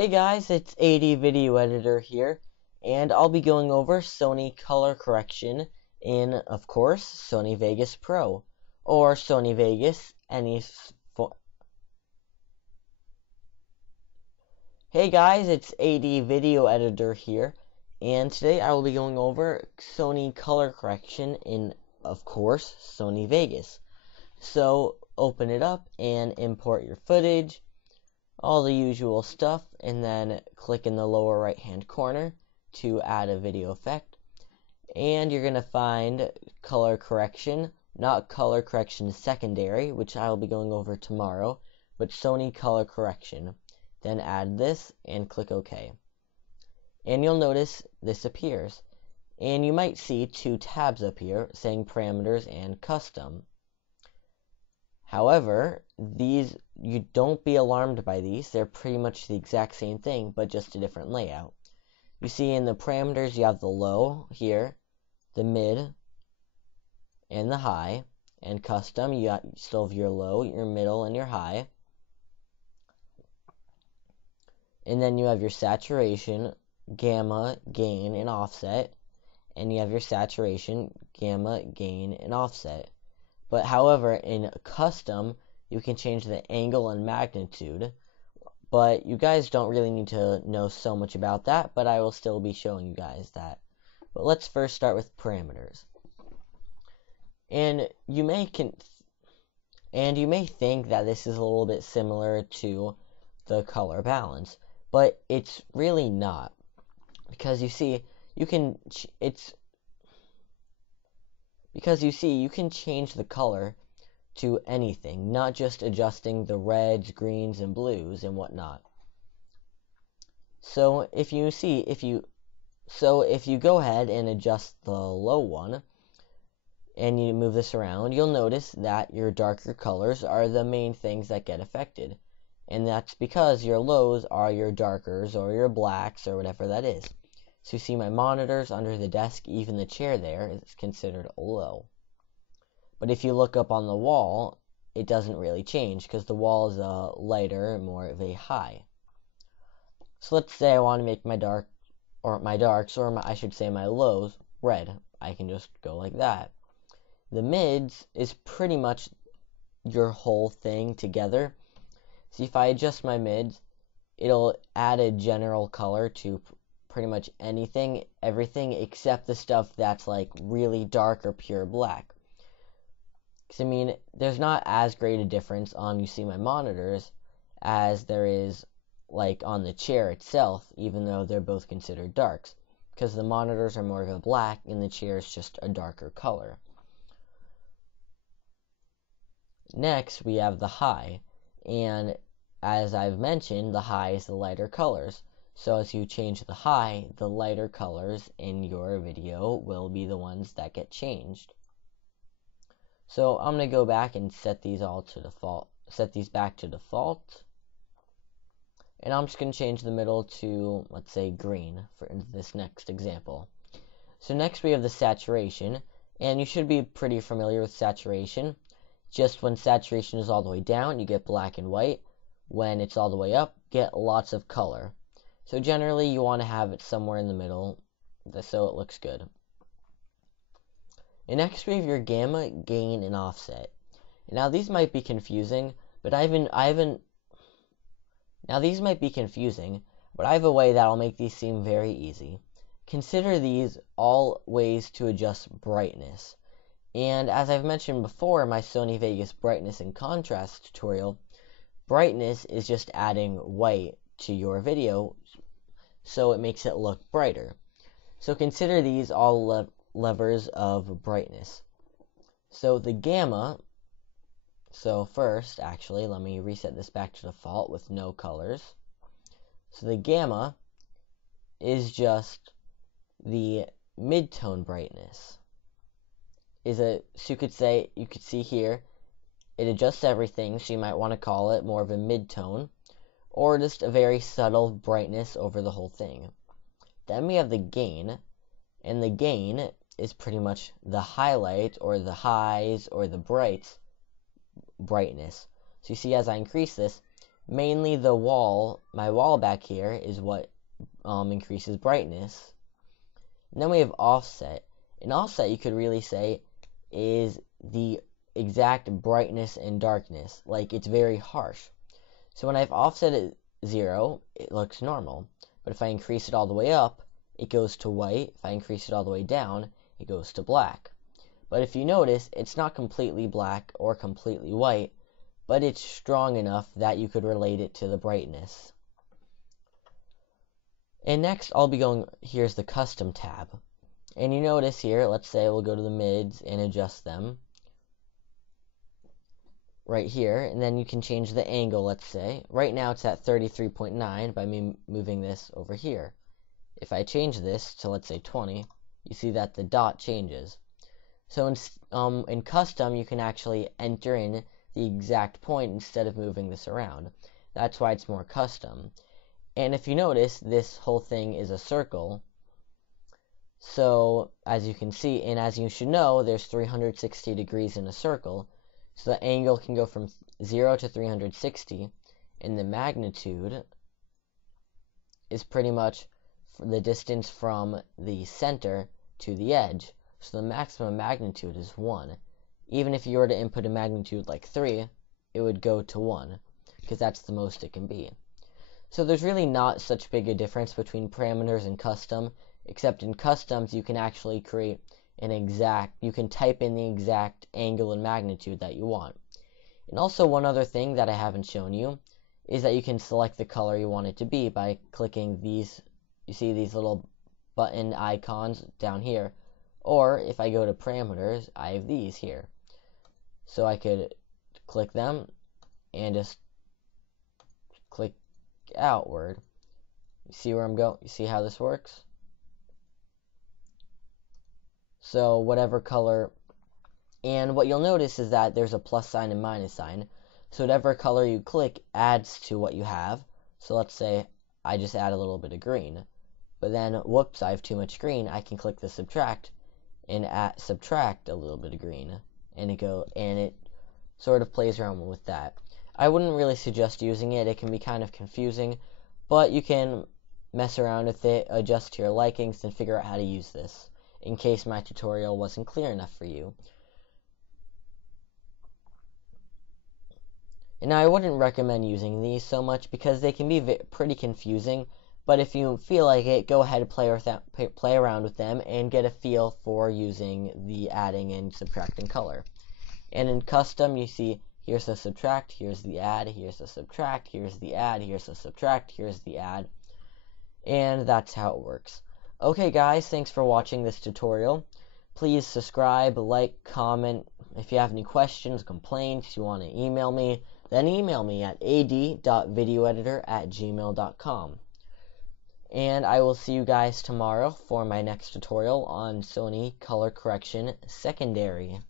Hey guys, it's AD.VideoEditor here, and I'll be going over Sony color correction in, of course, Sony Vegas Pro, or Sony Vegas, Hey guys, it's AD.VideoEditor here, and today I will be going over Sony color correction in, of course, Sony Vegas. So, open it up and import your footage, all the usual stuff, and then click in the lower right hand corner to add a video effect, and you're going to find color correction, not color correction secondary, which I will be going over tomorrow, but Sony color correction. Then add this and click OK, and you'll notice this appears, and you might see two tabs up here saying parameters and custom. However, you don't be alarmed by these. They're pretty much the exact same thing, but just a different layout. You see in the parameters, you have the low here, the mid, and the high. And custom, you still have your low, your middle, and your high. And then you have your saturation, gamma, gain, and offset. And you have your saturation, gamma, gain, and offset. But however, in custom, you can change the angle and magnitude, but you guys don't really need to know so much about that, but I will still be showing you guys that. But let's first start with parameters. And you may think that this is a little bit similar to the color balance, but it's really not, because you see, you can change the color to anything, not just adjusting the reds, greens, and blues and whatnot. So if you go ahead and adjust the low one and you move this around, you'll notice that your darker colors are the main things that get affected. And that's because your lows are your darkers or your blacks or whatever that is. So you see my monitors under the desk, even the chair there is considered a low. But if you look up on the wall, it doesn't really change because the wall is a lighter, more of a high. So let's say I want to make my darks, or I should say my lows, red. I can just go like that. The mids is pretty much your whole thing together. See, if I adjust my mids, it'll add a general color to pretty much everything except the stuff that's like really dark or pure black. Because I mean, there's not as great a difference on you see my monitors as there is like on the chair itself, even though they're both considered darks, because the monitors are more of a black and the chair is just a darker color. Next, we have the high, and as I've mentioned, the high is the lighter colors. So as you change the high, the lighter colors in your video will be the ones that get changed. So I'm going to go back and set these back to default. And I'm just going to change the middle to, let's say, green for this next example. So next we have the saturation, and you should be pretty familiar with saturation. Just when saturation is all the way down, you get black and white. When it's all the way up, get lots of color. So generally, you want to have it somewhere in the middle, so it looks good. And next, we have your gamma, gain, and offset. Now these might be confusing, but I have a way that'll make these seem very easy. Consider these all ways to adjust brightness. And as I've mentioned before in my Sony Vegas brightness and contrast tutorial, brightness is just adding white to your video so it makes it look brighter. So consider these all levers of brightness. So the gamma, so first, actually, let me reset this back to default with no colors. So the gamma is just the mid-tone brightness. So you could see here, it adjusts everything, so you might want to call it more of a mid-tone, or just a very subtle brightness over the whole thing. Then we have the gain, and the gain is pretty much the highlight, or the highs, or the brightness. So you see, as I increase this, Mainly my wall back here is what increases brightness. And then we have offset. An offset, you could really say, is the exact brightness and darkness. Like, it's very harsh. So when I've offset at 0, it looks normal. But if I increase it all the way up, it goes to white. If I increase it all the way down, it goes to black. But if you notice, it's not completely black or completely white, but it's strong enough that you could relate it to the brightness. And next, here's the custom tab. And you notice here, let's say we'll go to the mids and adjust them right here, and then you can change the angle, let's say. Right now it's at 33.9 by me moving this over here. If I change this to, let's say, 20, you see that the dot changes. So in custom, you can actually enter in the exact point instead of moving this around. That's why it's more custom. And if you notice, this whole thing is a circle. So, as you can see, and as you should know, there's 360 degrees in a circle. So the angle can go from 0 to 360, and the magnitude is pretty much the distance from the center to the edge. So the maximum magnitude is 1. Even if you were to input a magnitude like 3, it would go to 1, because that's the most it can be. So there's really not such big a difference between parameters and custom, except in customs you can actually create you can type in the exact angle and magnitude that you want. And also one other thing that I haven't shown you is that you can select the color you want it to be by clicking these, you see these little button icons down here. Or if I go to parameters, I have these here. So I could click them and just click outward. You see where I'm going? You see how this works? So whatever color, and what you'll notice is that there's a plus sign and minus sign. So whatever color you click adds to what you have. So let's say I just add a little bit of green. But then, whoops, I have too much green. I can click the subtract and subtract a little bit of green. And it sort of plays around with that. I wouldn't really suggest using it. It can be kind of confusing. But you can mess around with it, adjust to your likings, and figure out how to use this, in case my tutorial wasn't clear enough for you. And I wouldn't recommend using these so much because they can be pretty confusing, but if you feel like it, go ahead and play around with them and get a feel for using the adding and subtracting color. And in custom, you see here's the subtract, here's the add, here's the subtract, here's the add, here's the subtract, here's the add, and that's how it works. Okay guys, thanks for watching this tutorial. Please subscribe, like, comment. If you have any questions, complaints, you want to email me, then email me at ad.videoeditor@gmail.com. And I will see you guys tomorrow for my next tutorial on Sony color correction secondary.